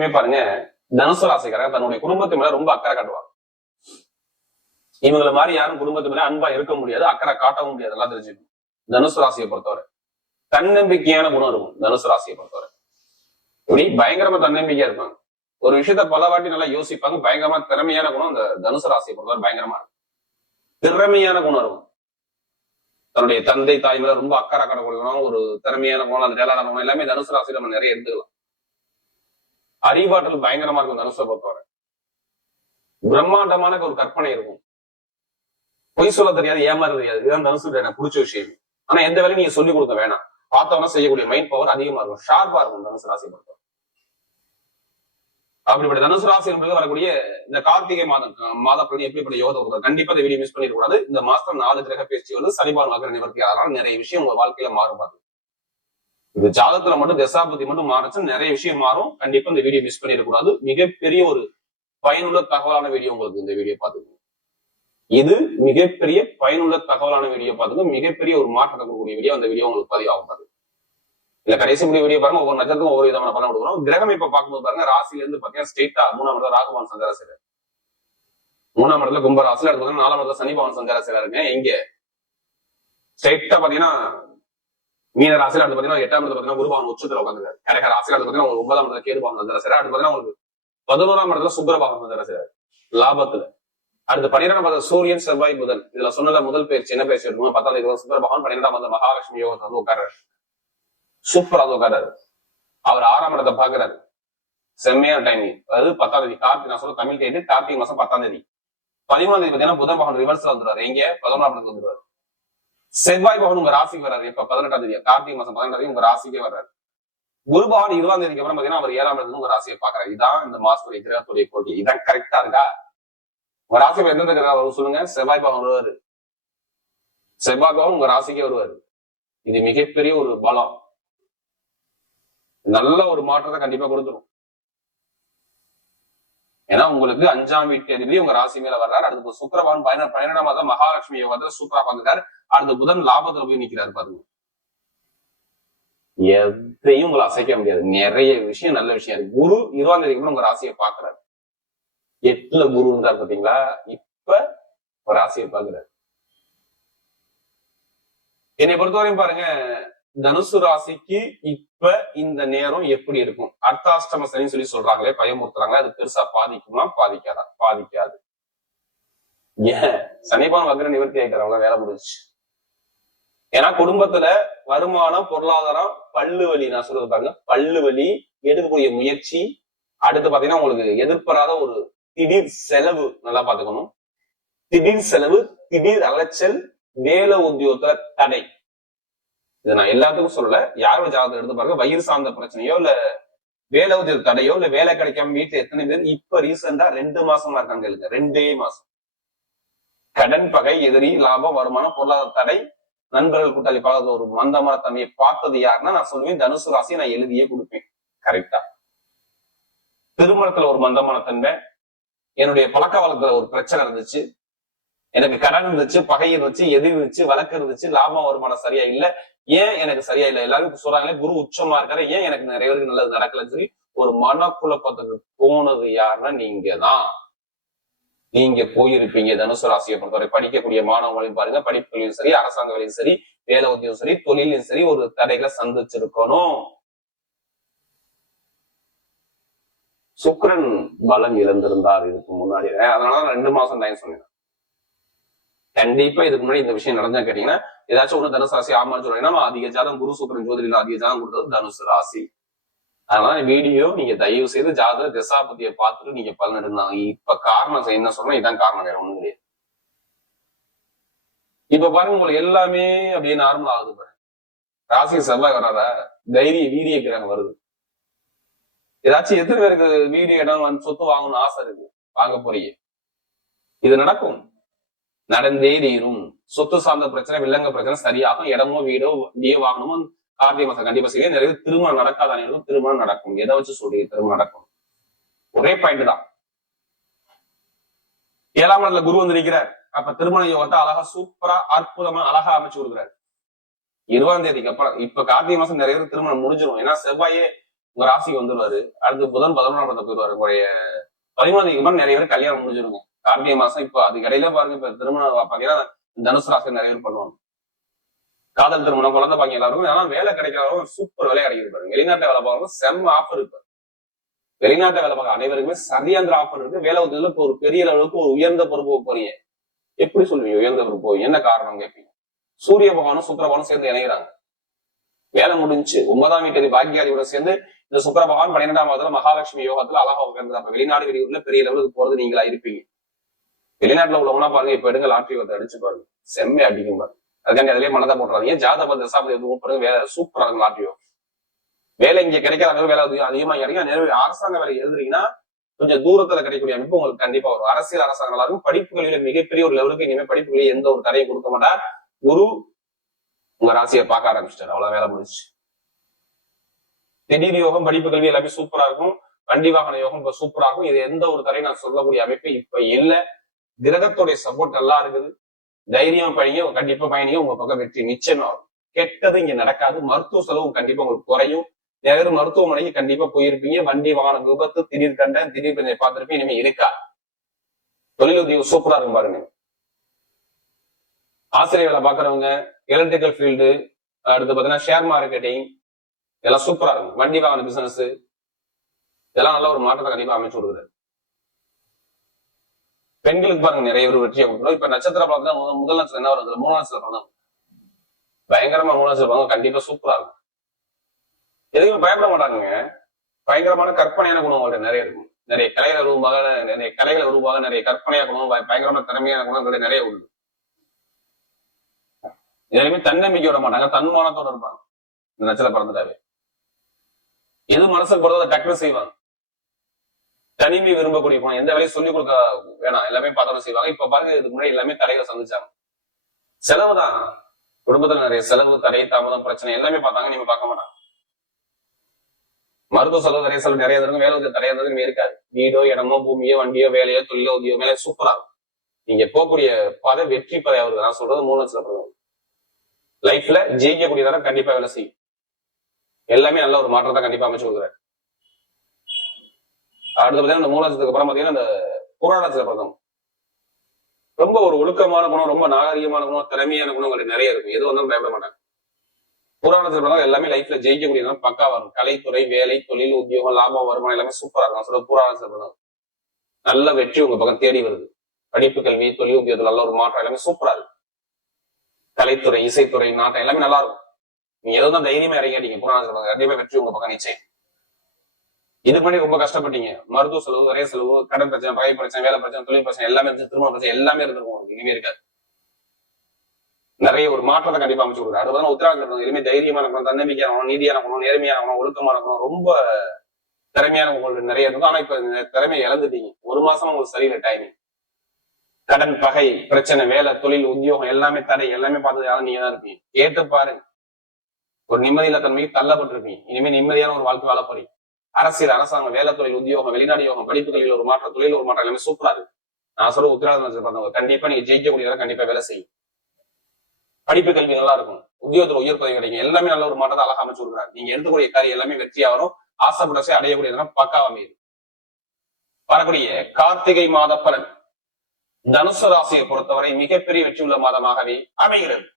எப்பவுமே பாருங்க தனுசு ராசிக்காரங்க தன்னுடைய குடும்பத்து மேல ரொம்ப அக்கறை காட்டுவாங்க. இவங்களை மாதிரி யாரும் குடும்பத்து மேல அன்பா இருக்க முடியாது அக்கறை காட்டவும் முடியாது எல்லாம் தெரிஞ்சுக்கணும். தனுசு ராசியை பொறுத்தவரை. தன்னம்பிக்கையான குணம் இருக்கும் தனுசு ராசியை பொறுத்தவரை. இப்படி பயங்கரமா தன்னம்பிக்கையா இருப்பாங்க. ஒரு விஷயத்த பல வாட்டி நல்லா யோசிப்பாங்க பயங்கரமா திறமையான குணம் அந்த தனுசு ராசியை பொறுத்தவரை பயங்கரமா இருக்கும். திறமையான குணம் இருக்கும். தன்னுடைய தந்தை தாய் மேல ரொம்ப அக்கறை காட்டக்கூடிய குணம் ஒரு திறமையான குணம் அந்த வேளாண் குணம் எல்லாமே தனுசு ராசியில நம்ம நிறைய இருந்துக்கலாம் அறிவாற்றல் பயங்கரமா இருக்கும் தனுசை பொறுத்தவரை. பிரம்மாண்டமான ஒரு கற்பனை இருக்கும். பொய் சொல்ல தெரியாது ஏமாற தெரியாது. இதுதான் தனுசு எனக்கு பிடிச்ச விஷயம். ஆனா எந்த வேலையும் நீங்க சொல்லிக் கொடுக்க வேணாம். பார்த்தவனா செய்யக்கூடிய மைண்ட் பவர் அதிகமா இருக்கும். ஷார்ப்பா இருக்கும் தனுசு ராசி பொறுத்தவரை. அப்படிப்பட்ட தனுசு ராசி என்பது வரக்கூடிய இந்த கார்த்திகை மாதம் மாத பிரதி எப்படிப்பட்ட யோகத்தை கொடுக்குறது கண்டிப்பா இந்த வீடியோ மிஸ் பண்ணிடக்கூடாது. இந்த மாசம் நாலு கிரக பேச்சு வந்து சனிபார் மகர நிவர்த்தி ஆகலாம். நிறைய விஷயம் உங்க வாழ்க்கையில மாறுபாது இந்த ஜாதகத்துல மட்டும் தசாபதி மட்டும் மாறுச்சு நிறைய விஷயம் மாறும். கண்டிப்பா இந்த வீடியோ மிஸ் பண்ணிடக்கூடாது மிகப்பெரிய ஒரு பயனுள்ள தகவலான வீடியோ உங்களுக்கு இந்த வீடியோ பாத்துக்கோங்க இது மிகப்பெரிய பயனுள்ள தகவலான வீடியோ பார்த்துக்கோங்க. மிகப்பெரிய ஒரு மாற்றத்தை கொடுக்கக்கூடிய வீடியோ அந்த வீடியோ உங்களுக்கு பதிவாகும் பாருங்க. இல்ல கடைசி முடிய வீடியோ பாருங்க. ஒவ்வொரு நட்சத்திரம் ஒவ்வொரு விதமான பலன் கொடுக்குறோம். கிரகம் இப்ப பார்க்கும்போது பாருங்க. ராசில இருந்து பாத்தீங்கன்னா ஸ்டேட்டா மூணாம் இடத்துல ராகுபான் சஞ்சார மூணாம் இடத்துல கும்பராசில அடுத்து நாலாம் இடத்துல சனிபவன் சஞ்சார செய்யறாருங்க இங்க ஸ்ட்ரெயிட்டா பாத்தீங்கன்னா மீன ராசியில அடுத்து பாத்தீங்கன்னா எட்டாம் இடத்துல பாத்தீங்கன்னா குருபவன் உச்சத்துல உட்காந்துருக்காரு கடக ராசியில அடுத்து பாத்தீங்கன்னா உங்களுக்கு ஒன்பதாம் இடத்துல கேதுபவன் சஞ்சார அடுத்து பாத்தீங்கன்னா உங்களுக்கு பதினோராம் இடத்துல சுக்கரபவன் சஞ்சார சார். லாபத்துல. அடுத்து பன்னிரெண்டாம் இடத்துல சூரியன் செவ்வாய் புதன். இதுல சொன்னத முதல் பயிற்சி என்ன பயிற்சி இருக்கும் பத்தாம் தேதி சுக்கர பன்னிரெண்டாம் இடத்துல மகாலட்சுமி யோகத்தை வந்து உட்கார்றாரு. சூப்பரா வந்து உட்கார்றாரு. அவர் ஆறாம் இடத்தை பாக்குறாரு செம்மையான டைமிங் அதாவது பத்தாம் தேதி கார்த்திகை நான் சொல்ல தமிழ் தேதி கார்த்திகை மாசம் பத்தாம் தேதி. பதிமூணாம் தேதி பாத்தீங்கன்னா புதன் பகவான் ரிவர்ஸ்ல வந்துருவாரு. எங்க? பதினொன்றாம் இடத்துக்கு வந்துருவாரு. செவ்வாய் பவன் உங்க ராசிக்கு வர்றாரு. இப்ப பதினெட்டாம் தேதி. கார்த்திகை மாசம் பதினெட்டாம் தேதி உங்க ராசிக்கே வர்றாரு. குரு பவன் இருபதாம் தேதிக்கு அப்புறம் பாத்தீங்கன்னா அவர் ஏழாம் இடத்துல உங்க ராசியை பாக்குறாரு. இதான் இந்த மாசத்துடைய கிரகத்துடைய போட்டி. இதான் கரெக்டா இருக்கா? உங்க ராசிக்கு எந்தெந்த கிரகம் வரும் சொல்லுங்க. செவ்வாய் பவன் வருவாரு. செவ்வாய் பவன் உங்க ராசிக்கே வருவாரு. இது மிகப்பெரிய ஒரு பலம். நல்ல ஒரு மாற்றத்தை கண்டிப்பா கொடுத்துரும். ஏன்னா உங்களுக்கு அஞ்சாம் வீட்டு அதிபதி உங்க ராசி மேல வர்றாரு. அடுத்து சுக்கரபான் பதினெண்டு பன்னிரெண்டாம் மாதம் மகாலட்சுமி யோகத்துல சூப்பரா பாக்குறாரு அடுத்த புதன் லாபத்துல போய் நிக்கிறாரு பாருங்க. எதையும் உங்களை அசைக்க முடியாது. நிறைய விஷயம் நல்ல விஷயம் இருக்கு. குரு இருபதாம் தேதிக்கு உங்க ராசியை பாக்குறாரு எட்டுல குரு இருந்தார் பாத்தீங்களா? இப்ப ஒரு ராசியை பாக்குறாரு என்னை பொறுத்தவரையும் பாருங்க தனுசு ராசிக்கு இப்ப இந்த நேரம் எப்படி இருக்கும்? அர்த்தாஷ்டம சனின்னு சொல்லி சொல்றாங்களே பயமுறுத்துறாங்க. அது பெருசா பாதிக்குமா? பாதிக்காதா? பாதிக்காது. ஏன்? சனிபான் வக்ர நிவர்த்தி ஆயிக்கிறவங்க வேலை முடிச்சு ஏன்னா குடும்பத்துல வருமானம் பொருளாதாரம் பல்லு வலி நான் சொல்றது பாருங்க. பல்லு வலி எடுக்கக்கூடிய முயற்சி. அடுத்து பாத்தீங்கன்னா உங்களுக்கு எதிர்பாராத ஒரு திடீர் செலவு நல்லா பாத்துக்கணும் திடீர் செலவு திடீர் அலைச்சல் வேலை உத்தியோகத்துல தடை. இது நான் எல்லாத்துக்கும் சொல்லல. யாரும் ஜாதகம் எடுத்து பாருங்க? வயிறு சார்ந்த பிரச்சனையோ இல்ல வேலை உதவி தடையோ இல்ல வேலை கிடைக்காம வீட்டுல எத்தனை பேர்? இப்ப ரீசெண்டா ரெண்டு மாசமா இருக்காங்க இருக்கு ரெண்டே மாசம். கடன் பகை எதிரி லாபம் வருமானம் பொருளாதார தடை நண்பர்கள் கூட்டாளி பார்க்கறது ஒரு மந்தமான தன்மையை பார்த்தது யாருன்னா நான் சொல்லுவேன் தனுசு ராசியை நான் எழுதியே கொடுப்பேன். கரெக்டா திருமணத்துல ஒரு மந்தமான தன்மை. என்னுடைய பழக்க வழக்கத்துல ஒரு பிரச்சனை இருந்துச்சு. எனக்கு கடன் இருந்துச்சு பகை இருந்துச்சு எதிர் இருந்துச்சு வழக்கு இருந்துச்சு லாபம் வருமானம் சரியா இல்ல. ஏன் எனக்கு சரியா இல்ல? எல்லாரும் சொல்றாங்களே குரு உச்சமா இருக்காரு. ஏன் எனக்கு நிறைய பேருக்கு நல்லது நடக்கலன்னு சொல்லி ஒரு மனக்குழப்பத்துக்கு போனது யாருன்னா நீங்க தான் நீங்க போயிருப்பீங்க. தனுசு ராசியை பொறுத்தவரை படிக்கக்கூடிய மாணவர்களையும் பாருங்க படிப்புகளையும் சரி அரசாங்க வேலையும் சரி வேலை உத்தியும் சரி தொழிலையும் சரி ஒரு தடைகளை சந்திச்சிருக்கணும். சுக்ரன் பலம் இழந்திருந்தார் இதுக்கு முன்னாடி. அதனால நான் ரெண்டு மாசம் டைம் சொன்னேன். கண்டிப்பா இதுக்கு முன்னாடி இந்த விஷயம் நடந்தா கேட்டீங்கன்னா ஏதாச்சும் ஒண்ணு தனுசு ராசி ஆமான்னு சொன்னீங்கன்னா அதிக ஜாதம் குரு சுக்கரன் ஜோதிரியில் அதிக ஜாதம் கொடுத்தது தனுசு ராசி. அதனால வீடியோ நீங்க தயவு செய்து ஜாதக திசாபதியை பார்த்துட்டு நீங்க பலன் இப்ப காரணம் என்ன சொன்னா இதான் காரணம் வேற ஒண்ணும் கிடையாது. இப்ப பாருங்க உங்களுக்கு எல்லாமே அப்படியே நார்மல் ஆகுது பாருங்க. ராசி செவ்வாய் வராதா தைரிய வீரிய கிரகம் வருது. ஏதாச்சும் எத்தனை பேருக்கு வீடு இடம் வந்து சொத்து வாங்கணும்னு ஆசை இருக்கு வாங்க போறீங்க. இது நடக்கும். நடந்தே தீரும். சொத்து சார்ந்த பிரச்சனை வில்லங்க பிரச்சனை சரியாகும். இடமோ வீடோ வீடோ வாங்கணுமோ கார்த்திகை மாசம் கண்டிப்பா செய்ய நிறைய பேர் திருமணம் நடக்காத திருமணம் நடக்கும். எதை வச்சு சொல்றீங்க திருமணம் நடக்கும்? ஒரே பாயிண்ட் தான். ஏழாம் இடத்துல குரு வந்து நிற்கிறார் அப்ப திருமண யோகத்தை அழகா சூப்பரா அற்புதமா அழகா அமைச்சு கொடுக்குறாரு. இருபதாம் தேதிக்கு அப்புறம் இப்ப கார்த்திகை மாசம் நிறைய பேர் திருமணம் முடிஞ்சிடும் ஏன்னா செவ்வாயே உங்க ராசிக்கு வந்துருவாரு. அடுத்து புதன் பதினொன்றாம் இடத்துல போயிடுவாரு உங்களுடைய பதிமூணாம் அப்புறம் நிறைய பேர் கல்யாணம் முடிஞ்சிருங்க. கார்த்திகை மாசம் இப்போ அதுக்கு இடையில பாருங்க இப்ப திருமணம் பாத்தீங்கன்னா தனுசு ராசி நிறைய பேர் பண்ணுவாங்க. காதல் திருமணம் குழந்தை பாங்க எல்லாருக்கும் ஆனா வேலை கிடைக்கிறவங்க சூப்பர் வேலை கிடைக்கிறது பாருங்க. வெளிநாட்டு வேலை பார்க்கறவங்க செம்ம ஆஃபர் இருக்கு. வெளிநாட்டு வேலை பார்க்க அனைவருக்குமே சரியாந்திர ஆஃபர் இருக்கு. வேலை உதவியில இப்போ ஒரு பெரிய அளவுக்கு ஒரு உயர்ந்த பொறுப்பு போறீங்க எப்படி சொல்லுவீங்க உயர்ந்த பொறுப்பு? என்ன காரணம் கேட்பீங்க சூரிய பகவானும் சுக்கர பகவானும் சேர்ந்து இணைகிறாங்க வேலை முடிஞ்சு ஒன்பதாம் வீட்டு பாக்கியாதியோட சேர்ந்து இந்த சுக்கிர பகவான் பன்னிரெண்டாம் மாதத்துல மகாலட்சுமி யோகத்துல அழகா உட்கார்ந்து அப்ப வெளிநாடு வெளியூர்ல பெரிய லெவலுக்கு போறது நீங்களா இருப்பீங்க. வெளிநாட்டுல உள்ளவங்கன்னா பாருங்க இப்ப எடுங்க லாட்ரி வந்து அடிச்சு பாருங்க. செம்மையா அடிக்கும் பாருங்க. அதுக்காண்டி அதுலயே மனதை போட்டுறாதீங்க. ஜாதக தசாபதி எதுவும் பாருங்க வேற சூப்பரா இருக்கும் லாட்டரியோ வேலை இங்க கிடைக்காத அளவு வேலை அதிகம் அதிகமா கிடைக்கும் நிறைய அரசாங்க வேலை எழுதுறீங்கன்னா கொஞ்சம் தூரத்துல கிடைக்கக்கூடிய அமைப்பு உங்களுக்கு கண்டிப்பா வரும். அரசியல் அரசாங்கங்களா இருக்கும். படிப்புகளில் மிகப்பெரிய ஒரு லெவலுக்கு இனிமே படிப்புகளில் எந்த ஒரு தடையும் கொடுக்க மாட்டார். குரு உங்க ராசியை பார்க்க ஆரம்பிச்சிட்டாரு. அவ்வளவு வேலை முடிச்சு திடீர் யோகம் படிப்பு கல்வி எல்லாமே சூப்பரா இருக்கும். வண்டி வாகன யோகம் இப்ப சூப்பரா இருக்கும். இது எந்த ஒரு தரையும் நான் சொல்லக்கூடிய அமைப்பு இப்ப இல்ல. கிரகத்துடைய சப்போர்ட் நல்லா இருக்குது. தைரியம் பயணிங்க கண்டிப்பா பயணிங்க உங்க பக்கம் வெற்றி நிச்சயமா கெட்டது இங்க நடக்காது. மருத்துவ செலவு கண்டிப்பா உங்களுக்கு குறையும். நிறைய மருத்துவமனைக்கு கண்டிப்பா போயிருப்பீங்க. வண்டி வாகன விபத்து திடீர் கண்ட திடீர் கொஞ்சம் பார்த்திருப்பீங்க. இனிமே இருக்கா? தொழில் சூப்பரா இருக்கும் பாருங்க. ஆசிரியர் வேலை பாக்குறவங்க எலக்ட்ரிக்கல் ஃபீல்டு அடுத்து பாத்தீங்கன்னா ஷேர் மார்க்கெட்டிங் இதெல்லாம் சூப்பரா இருக்கும். வண்டி வாகன பிசினஸ் இதெல்லாம் நல்ல ஒரு மாற்றத்தை கண்டிப்பா அமைச்சு கொடுக்குது. பெண்களுக்கு பாருங்க நிறைய ஒரு வெற்றியை கொடுக்குறோம். இப்ப நட்சத்திர பலம் தான் முதல் முதல் நட்சத்திரம் என்ன வருது? மூணு நட்சத்திர பலம் பயங்கரமா மூணு நட்சத்திர பலம் கண்டிப்பா சூப்பரா இருக்கும். எதுவுமே பயப்பட மாட்டாங்க பயங்கரமான கற்பனையான குணம் அவங்கள்ட்ட நிறைய இருக்கும். நிறைய கலைகளை உருவாக நிறைய கலைகளை உருவாக நிறைய கற்பனையா குணம் பயங்கரமான திறமையான குணம் இவங்கள்ட்ட நிறைய உண்டு. எதுலையுமே தன்னம்பிக்கை விட மாட்டாங்க. தன்மானத்தோட இருப்பாங்க. இந்த நட்சத்திர பிறந்துட்டாவே எது மனசுக்கு போறதோ அதை டக்குனு செய்வாங்க. தனிமை விரும்பக்கூடிய குணம் எந்த வேலையும் சொல்லிக் கொடுக்க வேணாம். எல்லாமே பார்த்தோம் செய்வாங்க. இப்ப பாருங்க இதுக்கு முன்னாடி எல்லாமே தடைகளை சந்திச்சாங்க. செலவு தான். குடும்பத்துல நிறைய செலவு தடை தாமதம் பிரச்சனை எல்லாமே பார்த்தாங்க. நீங்க பார்க்க மாட்டாங்க. மருத்துவ செலவு நிறைய செலவு நிறைய இருக்கும் வேலை உதவி தடையா இருந்தது இருக்காது. வீடோ இடமோ பூமியோ வண்டியோ வேலையோ தொழிலோ உதவியோ மேலே சூப்பரா இருக்கும். நீங்க போகக்கூடிய பாதை வெற்றி பாதை அவருக்கு நான் சொல்றது மூணு லட்சம் லைஃப்ல ஜெயிக்கக்கூடிய கண்டிப்பா வேலை செய்யும். எல்லாமே நல்ல ஒரு மாற்றத்தை கண்டிப்பா அமைச்சு கொடுக்குறாரு. அடுத்து பாத்தீங்கன்னா இந்த மூலாசத்துக்கு அப்புறம் பாத்தீங்கன்னா இந்த புராணத்துல பிரதம் ரொம்ப ஒரு ஒழுக்கமான குணம் ரொம்ப நாகரிகமான குணம் திறமையான குணம் உங்களுக்கு நிறைய இருக்கும். எது வந்தாலும் பயப்பட மாட்டாங்க. புராணத்துல பிரதம் எல்லாமே லைஃப்ல ஜெயிக்கக்கூடிய நேரம் பக்கா வரும். கலைத்துறை வேலை தொழில் உத்தியோகம் லாபம் வருமானம் எல்லாமே சூப்பரா இருக்கும். சொல்ல புராணத்துல பிரதம் நல்ல வெற்றி உங்க பக்கம் தேடி வருது. படிப்பு கல்வி தொழில் உத்தியோகத்துல நல்ல ஒரு மாற்றம் எல்லாமே சூப்பரா இருக்கு. கலைத்துறை இசைத்துறை நாட்டம் எல்லாமே நல்லா இருக்கும். நீங்க எதுவும் தைரியமா இறங்கிட்டீங்க புராணத்துல கண்டிப்பா வெற்றி உங்க பக்கம் நிச்சயம். இது பண்ணி ரொம்ப கஷ்டப்பட்டீங்க. மருத்துவ செலவு நிறைய செலவு கடன் பிரச்சனை பகை பிரச்சனை வேலை பிரச்சனை தொழில் பிரச்சனை எல்லாமே இருந்து திருமண பிரச்சனை எல்லாமே இருந்திருக்கும் உங்களுக்கு. இனிமே இருக்காது. நிறைய ஒரு மாற்றத்தை கண்டிப்பா அமைச்சு கொடுக்குறாரு அது வந்து உத்தராகண்ட் இனிமே தைரியமான இருக்கணும் ஆகணும் நீதியாகணும் இருக்கணும் நேர்மையா இருக்கணும் ஒழுக்கமா இருக்கணும். ரொம்ப திறமையான உங்களுக்கு நிறைய இருக்கும் ஆனா இப்ப இந்த திறமையை இழந்துட்டீங்க. ஒரு மாசமா உங்களுக்கு சரியில்லை டைமிங் கடன் பகை பிரச்சனை வேலை தொழில் உத்தியோகம் எல்லாமே தடை எல்லாமே பார்த்தது யாரும் நீங்க தான் இருப்பீங்க கேட்டு பாருங்க. ஒரு நிம்மதியில தன்மைக்கு தள்ளப்பட்டிருப்பீங்க. இனிமே நிம்மதியான ஒரு வாழ்க்கை வாழ போறீங்க. அரசியல் அரசாங்கம் வேலை தொழில் உத்தியோகம் வெளிநாடு யோகம் படிப்பு ஒரு மாற்றம் தொழில் ஒரு மாற்றம் எல்லாமே சூப்பரா இருக்கு. நான் சொல்ற உத்தரவாதம் கண்டிப்பா நீங்க ஜெயிக்கக்கூடிய கண்டிப்பா வேலை செய்யும் படிப்பு கல்வி நல்லா இருக்கும் உத்தியோகத்துல உயர் பதவி கிடைக்கும். எல்லாமே நல்ல ஒரு மாற்றத்தை அழகா அமைச்சு கொடுக்குறாரு. நீங்க எடுத்துக்கூடிய காரியம் எல்லாமே வெற்றியா வரும். ஆசைப்படசை அடையக்கூடிய பக்காவா அமையுது. வரக்கூடிய கார்த்திகை மாத பலன். தனுசு ராசியை பொறுத்தவரை மிகப்பெரிய வெற்றி உள்ள மாதமாகவே அமைகிறது.